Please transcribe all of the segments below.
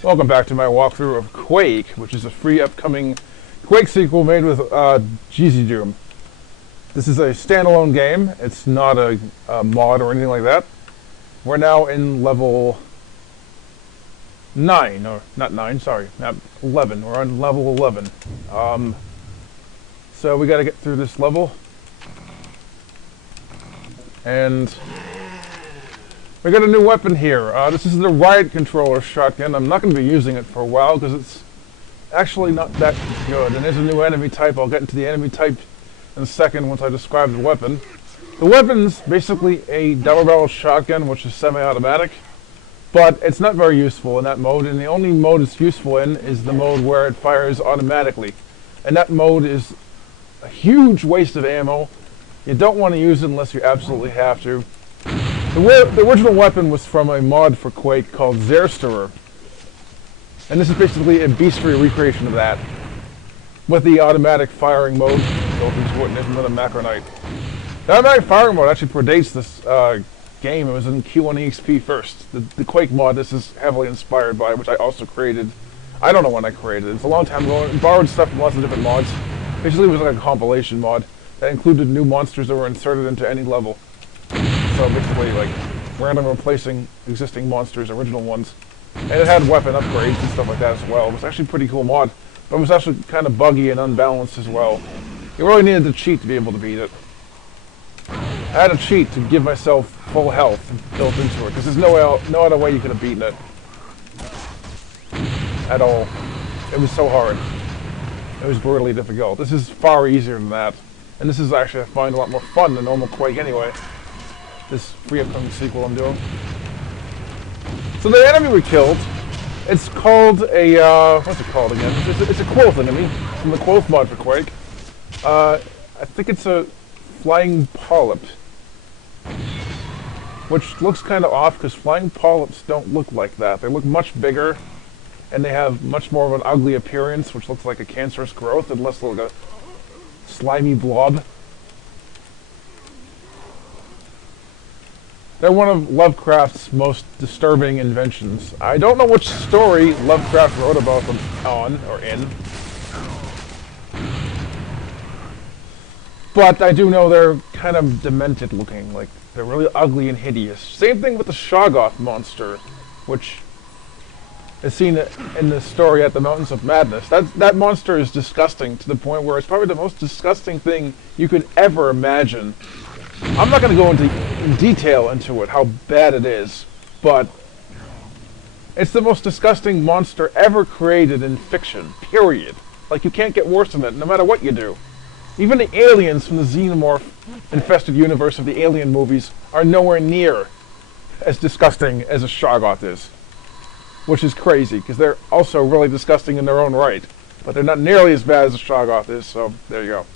Welcome back to my walkthrough of Quake, which is a free upcoming Quake sequel made with GZ Doom. This is a standalone game. It's not a mod or anything like that. We're now in level 9, or not 9, sorry, not 11. We're on level 11. So we gotta get through this level. And we got a new weapon here. This is the riot controller shotgun. I'm not going to be using it for a while because it's actually not that good. And there's a new enemy type. I'll get into the enemy type in a second once I describe the weapon. The weapon's basically a double-barreled shotgun, which is semi-automatic, but it's not very useful in that mode. And the only mode it's useful in is the mode where it fires automatically. And that mode is a huge waste of ammo. You don't want to use it unless you absolutely have to. The original weapon was from a mod for Quake called Zersterer. And this is basically a bestiary recreation of that, with the automatic firing mode built into it, and there's another macronite. The automatic firing mode actually predates this game. It was in Q1EXP first. The Quake mod this is heavily inspired by, which I also created. I don't know when I created it. It's a long time ago. I borrowed stuff from lots of different mods. Basically it was like a compilation mod that included new monsters that were inserted into any level. So basically, like, random replacing existing monsters, original ones. And it had weapon upgrades and stuff like that as well. It was actually a pretty cool mod, but it was actually kind of buggy and unbalanced as well. You really needed to cheat to be able to beat it. I had to cheat to give myself full health built into it, because there's no other way you could have beaten it. At all. It was so hard. It was brutally difficult. This is far easier than that. And this is actually, I find, a lot more fun than normal Quake anyway. This free upcoming sequel I'm doing. So the enemy we killed, it's called a, what's it called again? It's a Quoth enemy, from the Quoth mod for Quake. I think it's a flying polyp. Which looks kind of off, because flying polyps don't look like that. They look much bigger, and they have much more of an ugly appearance, which looks like a cancerous growth, and less like a slimy blob. They're one of Lovecraft's most disturbing inventions. I don't know which story Lovecraft wrote about them on, or in. But I do know they're kind of demented looking, like they're really ugly and hideous. Same thing with the Strogg monster, which is seen in the story at the Mountains of Madness. That monster is disgusting to the point where it's probably the most disgusting thing you could ever imagine. I'm not going to go into detail into it, how bad it is, but it's the most disgusting monster ever created in fiction, period. Like, you can't get worse than it, no matter what you do. Even the aliens from the xenomorph-infested universe of the Alien movies are nowhere near as disgusting as a Strogg is. Which is crazy, because they're also really disgusting in their own right. But they're not nearly as bad as a Strogg is, so there you go.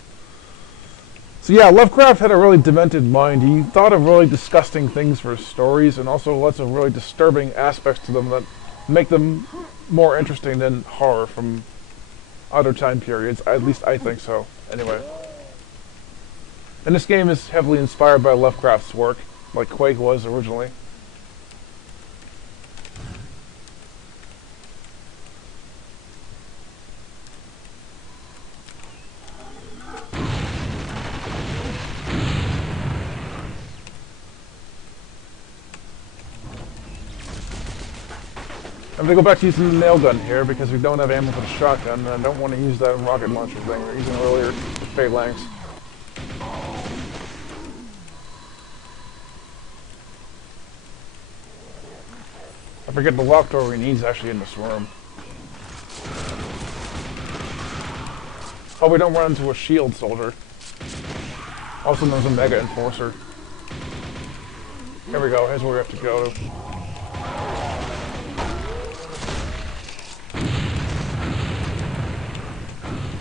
So yeah, Lovecraft had a really demented mind. He thought of really disgusting things for his stories, and also lots of really disturbing aspects to them that make them more interesting than horror from other time periods. At least I think so, anyway. And this game is heavily inspired by Lovecraft's work, like Quake was originally. I'm going to go back to using the nail gun here because we don't have ammo for the shotgun, and I don't want to use that rocket launcher thing we were using earlier with phalanx. I forget the lock door we need is actually in this room. Oh, we don't run into a shield soldier. Also known as a Mega Enforcer. Here we go, here's where we have to go to.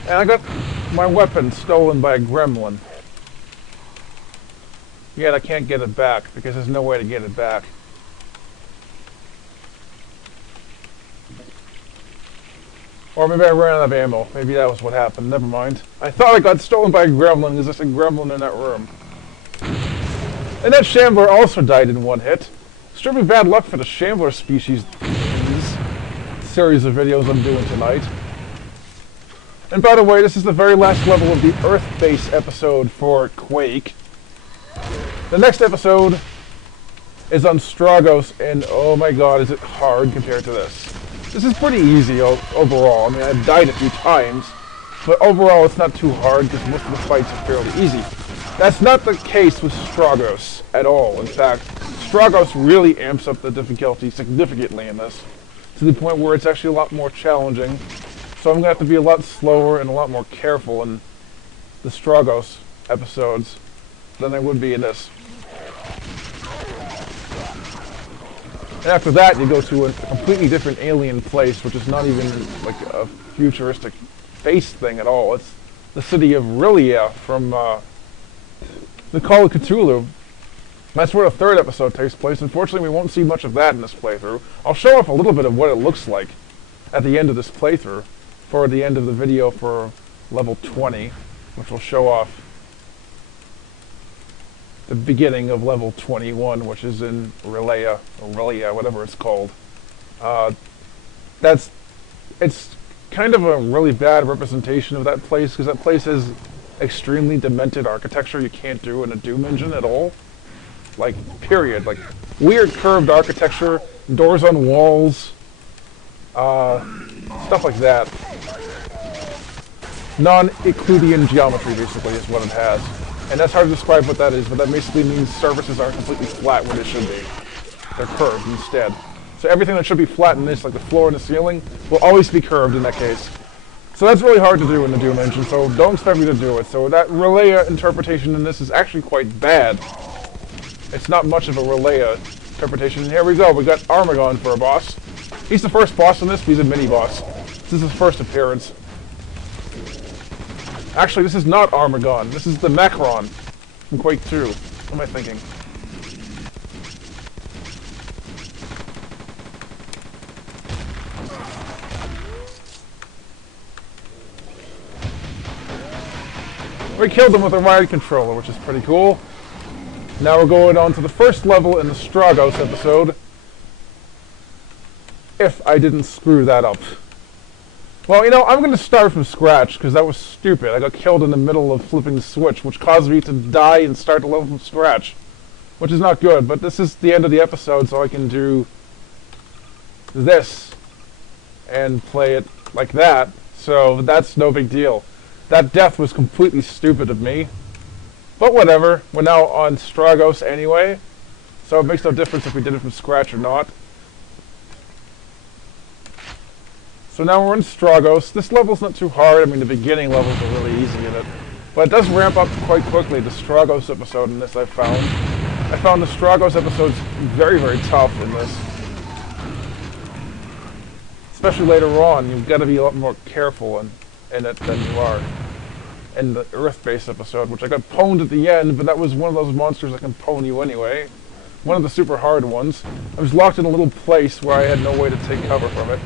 And I got my weapon stolen by a gremlin. Yet I can't get it back, because there's no way to get it back. Or maybe I ran out of ammo. Maybe that was what happened. Never mind. I thought I got stolen by a gremlin. There's just a gremlin in that room. And that shambler also died in one hit. Extremely bad luck for the shambler species. series of videos I'm doing tonight. And by the way, this is the very last level of the Earth base episode for Quake. The next episode is on Stroggos, and oh my god, is it hard compared to this. This is pretty easy overall. I mean, I've died a few times, but overall it's not too hard because most of the fights are fairly easy. That's not the case with Stroggos at all. In fact, Stroggos really amps up the difficulty significantly in this, to the point where it's actually a lot more challenging. So I'm going to have to be a lot slower and a lot more careful in the Stroggos episodes than I would be in this. And after that, you go to a completely different alien place, which is not even like a futuristic base thing at all. It's the city of Rilia from the Call of Cthulhu. That's where the third episode takes place. Unfortunately, we won't see much of that in this playthrough. I'll show off a little bit of what it looks like at the end of this playthrough, for the end of the video for level 20, which will show off the beginning of level 21, which is in Rilia, or Rilia, whatever it's called. It's kind of a really bad representation of that place, because that place has extremely demented architecture you can't do in a Doom engine at all. Like, period. Like, weird curved architecture, doors on walls, stuff like that. Non-Euclidean geometry, basically, is what it has. And that's hard to describe what that is, but that basically means surfaces aren't completely flat where they should be. They're curved instead. So everything that should be flat in this, like the floor and the ceiling, will always be curved in that case. So that's really hard to do in the Doom engine, so don't expect me to do it. So that Relaya interpretation in this is actually quite bad. It's not much of a Relaya interpretation. And here we go, we got Armagon for a boss. He's the first boss in this, but he's a mini-boss. This is his first appearance. Actually, this is not Armagon. This is the Macron from Quake 2. What am I thinking? We killed him with a riot controller, which is pretty cool. Now we're going on to the first level in the Stroggos episode. If I didn't screw that up. Well, you know, I'm going to start from scratch, because that was stupid. I got killed in the middle of flipping the switch, which caused me to die and start the level from scratch. Which is not good, but this is the end of the episode, so I can do this and play it like that. So that's no big deal. That death was completely stupid of me. But whatever, we're now on Stroggos anyway, so it makes no difference if we did it from scratch or not. So now we're in Stroggos. This level's not too hard. I mean, the beginning levels are really easy in it. But it does ramp up quite quickly, the Stroggos episode in this I found. I found the Stroggos episodes very, very tough in this. Especially later on, you've got to be a lot more careful in it than you are in the Earth-based episode, which I got pwned at the end, but that was one of those monsters that can pwn you anyway. One of the super hard ones. I was locked in a little place where I had no way to take cover from it.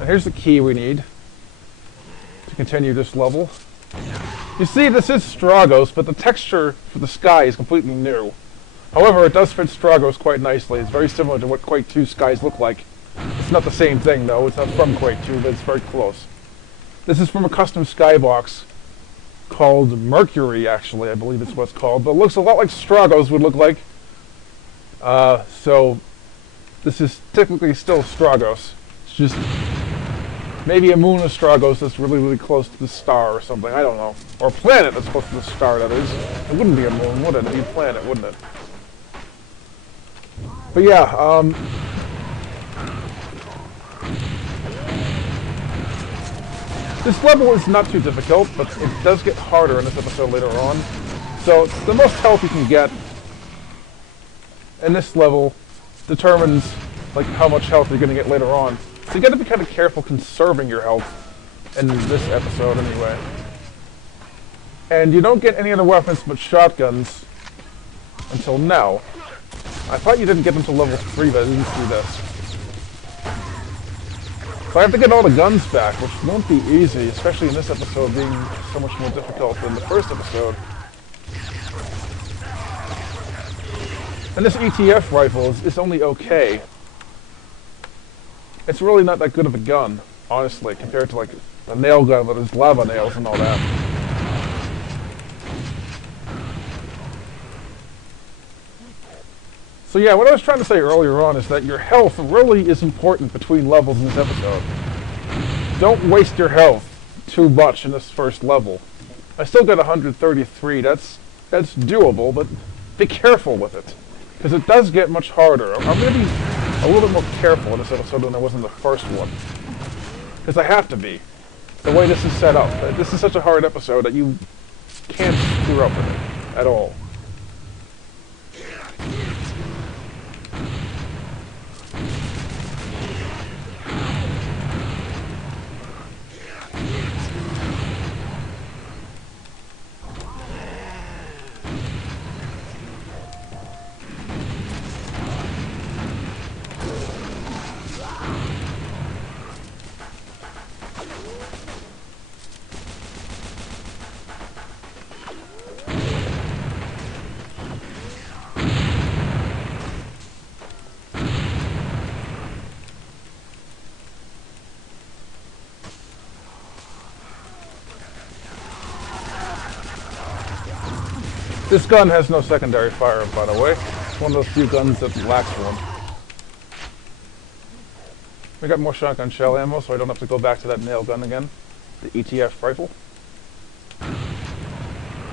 And here's the key we need to continue this level. You see, this is Stroggos, but the texture for the sky is completely new. However, it does fit Stroggos quite nicely. It's very similar to what Quake 2 skies look like. It's not the same thing, though. It's not from Quake 2, but it's very close. This is from a custom skybox called Mercury, actually, I believe it's what it's called. But it looks a lot like Stroggos would look like. So, this is technically still Stroggos. It's just maybe a moon of Stroggos that's really, really close to the star or something. I don't know. Or a planet that's close to the star, that is. It wouldn't be a moon, would it? It'd be a planet, wouldn't it? But yeah, this level is not too difficult, but it does get harder in this episode later on. So the most health you can get in this level determines like how much health you're going to get later on. So you got to be kind of careful conserving your health in this episode anyway. And you don't get any other weapons but shotguns until now. I thought you didn't get them to level 3, but I didn't see this. So I have to get all the guns back, which won't be easy, especially in this episode being so much more difficult than the first episode. And this ETF rifle is only okay. It's really not that good of a gun, honestly, compared to like a nail gun with its lava nails and all that. So yeah, what I was trying to say earlier on is that your health really is important between levels in this episode. Don't waste your health too much in this first level. I still got 133, that's doable, but be careful with it. Because it does get much harder. I'm going to be a little bit more careful in this episode than I was in the first one. Because I have to be. The way this is set up. This is such a hard episode that you can't screw up with it at all. This gun has no secondary fire, by the way. It's one of those few guns that lacks one. We got more shotgun shell ammo, so I don't have to go back to that nail gun again. The ETF rifle.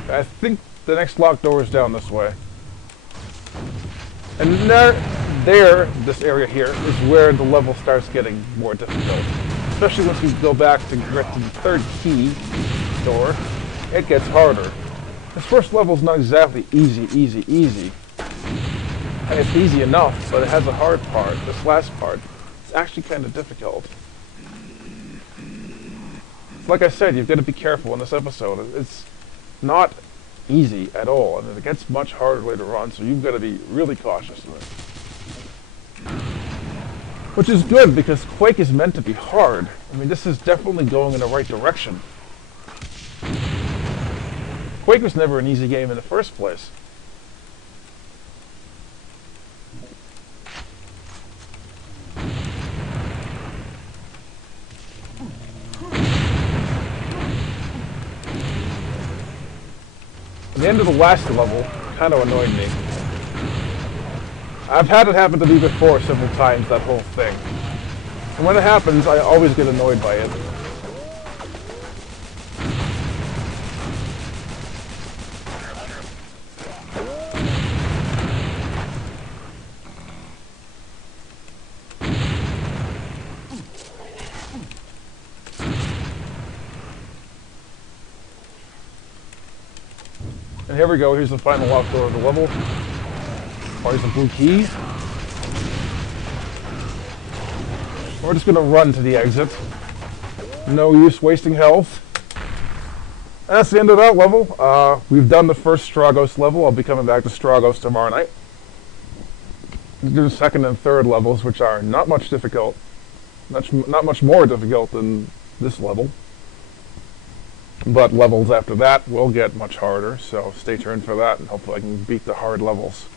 I think the next locked door is down this way. And this area here, is where the level starts getting more difficult. Especially once you go back to get to the third key door, it gets harder. This first level is not exactly easy. And it's easy enough, but it has a hard part. This last part is actually kind of difficult. Like I said, you've got to be careful in this episode. It's not easy at all, and it gets much harder later on, so you've got to be really cautious of it. Which is good, because Quake is meant to be hard. I mean, this is definitely going in the right direction. Quake was never an easy game in the first place. The end of the last level kind of annoyed me. I've had it happen to me before several times, that whole thing. And when it happens, I always get annoyed by it. And here we go, here's the final locked door of the level. Here's the blue key. We're just gonna run to the exit. No use wasting health. And that's the end of that level. We've done the first Stroggos level. I'll be coming back to Stroggos tomorrow night. We'll do the second and third levels, which are not much difficult. Not much more difficult than this level. But levels after that will get much harder, so stay tuned for that, and hopefully I can beat the hard levels.